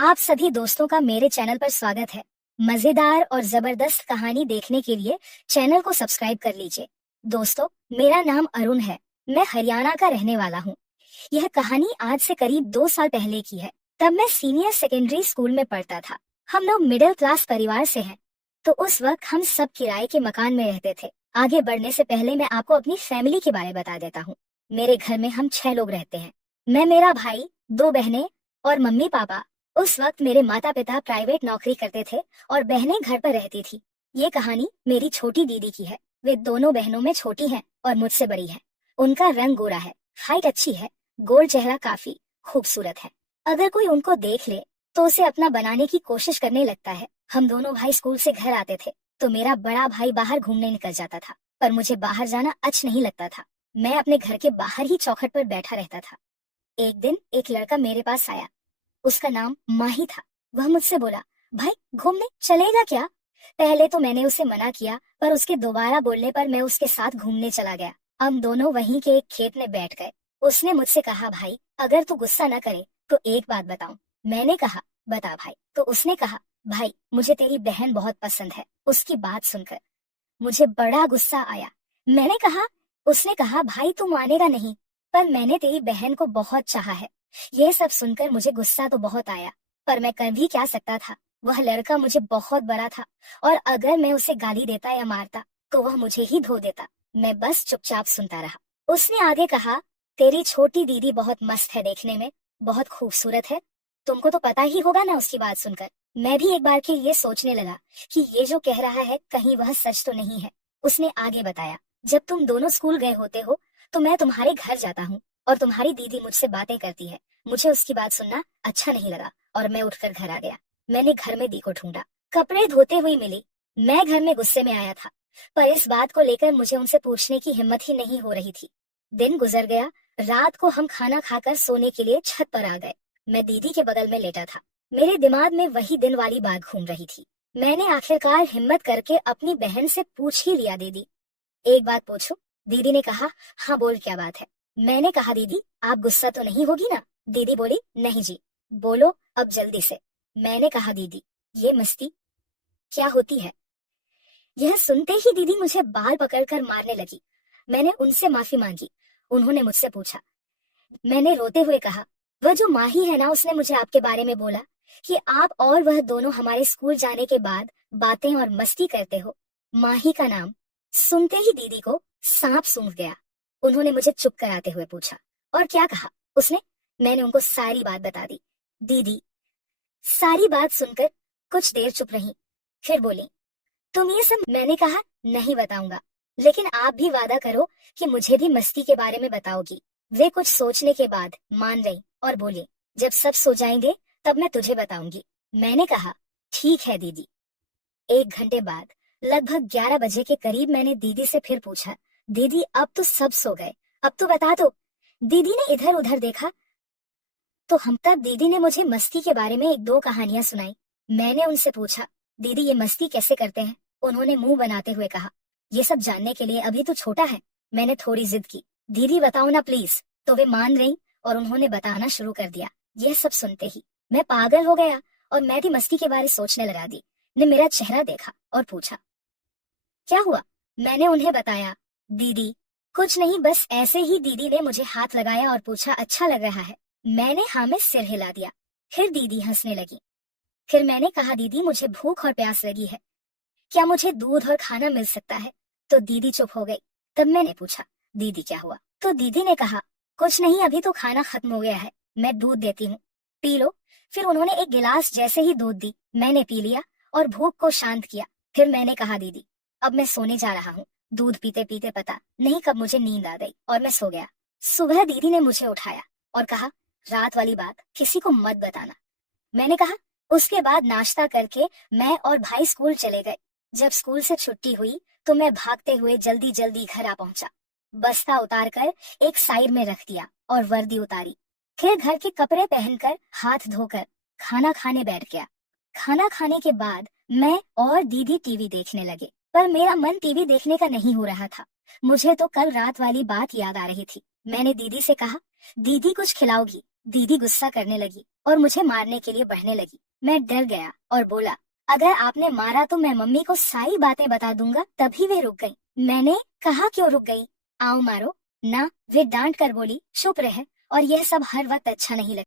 आप सभी दोस्तों का मेरे चैनल पर स्वागत है। मजेदार और जबरदस्त कहानी देखने के लिए चैनल को सब्सक्राइब कर लीजिए। दोस्तों, मेरा नाम अरुण है। मैं हरियाणा का रहने वाला हूँ। यह कहानी आज से करीब 2 साल पहले की है। तब मैं सीनियर सेकेंडरी स्कूल में पढ़ता था। हम लोग मिडिल क्लास परिवार से हैं, तो उस वक्त हम सब किराए के मकान में रहते थे। आगे बढ़ने से पहले मैं आपको अपनी फैमिली के बारे में बता देता हूँ। मेरे घर में हम 6 लोग रहते हैं। मैं, मेरा भाई, 2 बहनें और मम्मी पापा। उस वक्त मेरे माता पिता प्राइवेट नौकरी करते थे और बहनें घर पर रहती थी। ये कहानी मेरी छोटी दीदी की है। वे दोनों बहनों में छोटी हैं और मुझसे बड़ी हैं। उनका रंग गोरा है, हाइट अच्छी है, गोल चेहरा काफी खूबसूरत है। अगर कोई उनको देख ले तो उसे अपना बनाने की कोशिश करने लगता है। हम दोनों भाई स्कूल से घर आते थे तो मेरा बड़ा भाई बाहर घूमने निकल जाता था, पर मुझे बाहर जाना अच्छा नहीं लगता था। मैं अपने घर के बाहर ही चौखट पर बैठा रहता था। एक दिन एक लड़का मेरे पास आया। उसका नाम माही था। वह मुझसे बोला, भाई घूमने चलेगा क्या? पहले तो मैंने उसे मना किया, पर उसके दोबारा बोलने पर मैं उसके साथ घूमने चला गया। हम दोनों वहीं के एक खेत में बैठ गए। उसने मुझसे कहा, भाई अगर तू गुस्सा न करे तो एक बात बताऊं। मैंने कहा, बता भाई। तो उसने कहा, भाई मुझे तेरी बहन बहुत पसंद है। उसकी बात सुनकर मुझे बड़ा गुस्सा आया। मैंने कहा उसने कहा, भाई तू मानेगा नहीं, पर मैंने तेरी बहन को बहुत चाहा है। ये सब सुनकर मुझे गुस्सा तो बहुत आया, पर मैं कर भी क्या सकता था। वह लड़का मुझे बहुत बड़ा था और अगर मैं उसे गाली देता या मारता तो वह मुझे ही धो देता। मैं बस चुपचाप सुनता रहा। उसने आगे कहा, तेरी छोटी दीदी बहुत मस्त है देखने में, बहुत खूबसूरत है। तुमको तो पता ही होगा ना। उसकी बात सुनकर मैं भी एक बार के लिए सोचने लगा कि ये जो कह रहा है कहीं वह सच तो नहीं है। उसने आगे बताया, जब तुम दोनों स्कूल गए होते हो तो मैं तुम्हारे घर जाता हूँ और तुम्हारी दीदी मुझसे बातें करती है। मुझे उसकी बात सुनना अच्छा नहीं लगा और मैं उठकर घर आ गया। मैंने घर में दी को ढूंढा, कपड़े धोते हुए मिली। मैं घर में गुस्से में आया था, पर इस बात को लेकर मुझे उनसे पूछने की हिम्मत ही नहीं हो रही थी। दिन गुजर गया। रात को हम खाना खाकर सोने के लिए छत पर आ गए। मैं दीदी के बगल में लेटा था। मेरे दिमाग में वही दिन वाली बात घूम रही थी। मैंने आखिरकार हिम्मत करके अपनी बहन से पूछ ही लिया, दीदी एक बात पूछूं? दीदी ने कहा, हाँ बोल, क्या बात है? मैंने कहा, दीदी आप गुस्सा तो नहीं होगी ना? दीदी बोली, नहीं जी। बोलो अब जल्दी से। मैंने कहा, दीदी ये मस्ती क्या होती है? यह सुनते ही दीदी मुझे बाल पकड़कर मारने लगी। मैंने उनसे माफी मांगी। उन्होंने मुझसे पूछा। मैंने रोते हुए कहा, वह जो माही है ना, उसने मुझे आपके बारे में बोला कि आप और वह दोनों हमारे स्कूल जाने के बाद बातें और मस्ती करते हो। माही का नाम सुनते ही दीदी को सांप सूंघ गया। उन्होंने मुझे चुप कराते हुए पूछा, और क्या कहा उसने? मैंने उनको सारी बात बता दी। दीदी सारी बात सुनकर कुछ देर चुप रही, फिर बोली, तुम ये सब? मैंने कहा, नहीं बताऊंगा, लेकिन आप भी वादा करो कि मुझे भी मस्ती के बारे में बताओगी। वे कुछ सोचने के बाद मान गई और बोली, जब सब सो जाएंगे तब मैं तुझे बताऊंगी। मैंने कहा, ठीक है दीदी। 1 घंटे बाद लगभग 11 बजे के करीब मैंने दीदी से फिर पूछा, दीदी अब तो सब सो गए, अब तो बता दो। दीदी ने इधर उधर देखा तो हम तक दीदी ने मुझे मस्ती के बारे में 1-2 कहानियां सुनाई। मैंने उनसे पूछा, दीदी ये मस्ती कैसे करते हैं? उन्होंने मुंह बनाते हुए कहा, ये सब जानने के लिए अभी तो छोटा है। मैंने थोड़ी जिद की, दीदी बताओ ना प्लीज। तो वे मान रही और उन्होंने बताना शुरू कर दिया। यह सब सुनते ही मैं पागल हो गया और मैं भी मस्ती के बारे सोचने लगा। दी ने मेरा चेहरा देखा और पूछा, क्या हुआ? मैंने उन्हें बताया, दीदी कुछ नहीं, बस ऐसे ही। दीदी ने मुझे हाथ लगाया और पूछा, अच्छा लग रहा है? मैंने हाँ में सिर हिला दिया। फिर दीदी हंसने लगी। फिर मैंने कहा, दीदी मुझे भूख और प्यास लगी है, क्या मुझे दूध और खाना मिल सकता है? तो दीदी चुप हो गई। तब मैंने पूछा, दीदी क्या हुआ? तो दीदी ने कहा, कुछ नहीं, अभी तो खाना खत्म हो गया है, मैं दूध देती हूँ, पी लो। फिर उन्होंने एक गिलास जैसे ही दूध दी, मैंने पी लिया और भूख को शांत किया। फिर मैंने कहा, दीदी अब मैं सोने जा रहा हूँ। दूध पीते पीते पता नहीं कब मुझे नींद आ गई और मैं सो गया। सुबह दीदी ने मुझे उठाया और कहा, रात वाली बात किसी को मत बताना। मैंने कहा। उसके बाद नाश्ता करके मैं और भाई स्कूल चले गए। जब स्कूल से छुट्टी हुई तो मैं भागते हुए जल्दी जल्दी घर आ पहुंचा। बस्ता उतारकर एक साइड में रख दिया और वर्दी उतारी। फिर घर के कपड़े पहनकर हाथ धोकर खाना खाने बैठ गया। खाना खाने के बाद मैं और दीदी टीवी देखने लगे, पर मेरा मन टीवी देखने का नहीं हो रहा था। मुझे तो कल रात वाली बात याद आ रही थी। मैंने दीदी से कहा, दीदी कुछ खिलाओगी? दीदी गुस्सा करने लगी और मुझे मारने के लिए बढ़ने लगी। मैं डर गया और बोला, अगर आपने मारा तो मैं मम्मी को सारी बातें बता दूंगा। तभी वे रुक गई। मैंने कहा, क्यों रुक गई? आओ मारो ना। वे डांट कर बोली, चुप रहे, और यह सब हर वक्त अच्छा नहीं लगता।